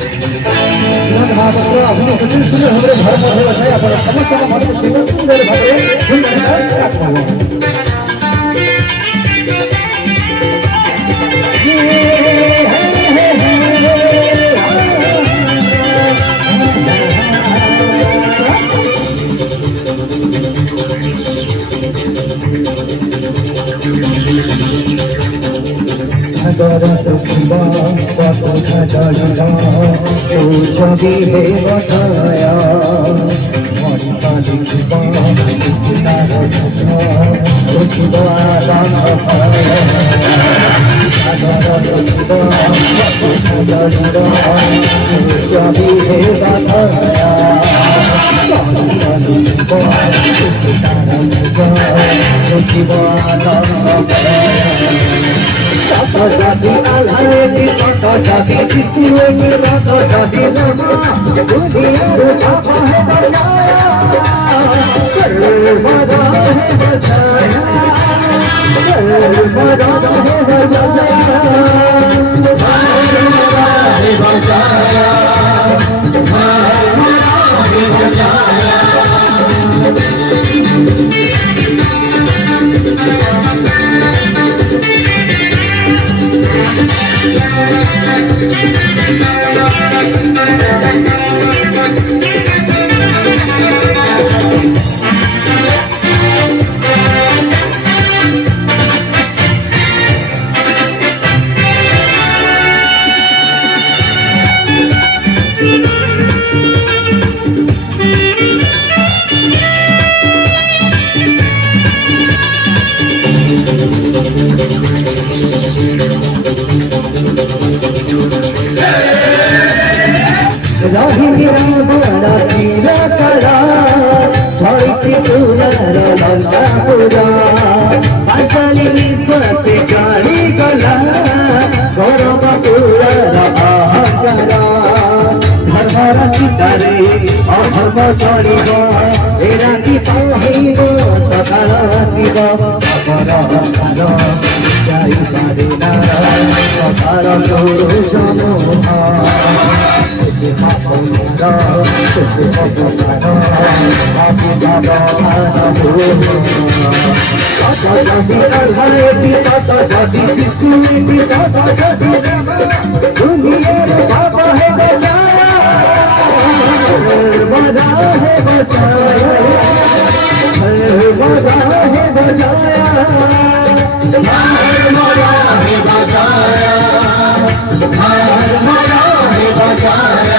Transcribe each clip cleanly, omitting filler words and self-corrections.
श्रीमद् महापात्र अपने कुछ सुने हमारे घर में बसाया पर समस्त मन को सुंदर भावे सुंदर सागर सुखिबा वसुधा जड़िला सोच भी हे बताया मनीषा देखिबा किसी तार बुझिबा राम पाया सागर सुखिबा वसुधा जड़िला सोच भी हे बताया मनीषा देखिबा किसी तार बुझिबा राम पाया सत जाति आलायति सत जाति किसियों सत जाति नमा दुनियार पापा है बनाया बड़ा है बचाया बड़ा है बचाया बड़ा है बचाया बड़ा है बचाया बड़ा चीरा करा झड़ी सुनर लंका पूरा पांचाली विश्वास चढ़ी गला गौरव पूरा रहा धर्मर चितारे अधर्म चढ़ब ए राति पाहिब सकाळ आसिब अपराधार जाइपारे ना सकाळ सौरज दुनियार पापा है बचाया बड़ा है बचाया बड़ा है बचाया बड़ा है बचाया बड़ा है बचाया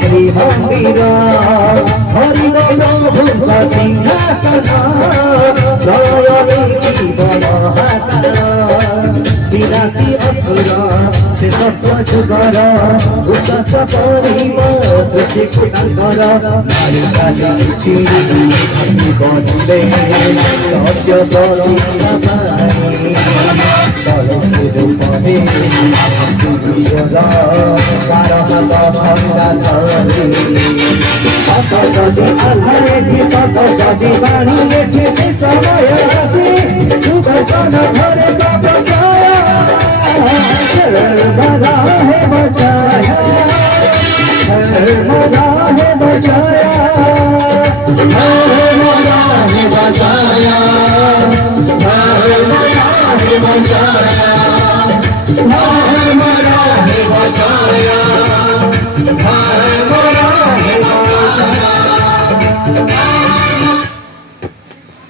श्री मंदिर हरि प्रभु सिंहासन विनाशी असुर से सत्य जुगर उषास करिब सृष्टि कुतांतर नारी काली चिरी बंदे सत्य प्रतिष्ठा पाई रूपे सत जदि आल्हा एठी सत जदि बाणी एठी शेष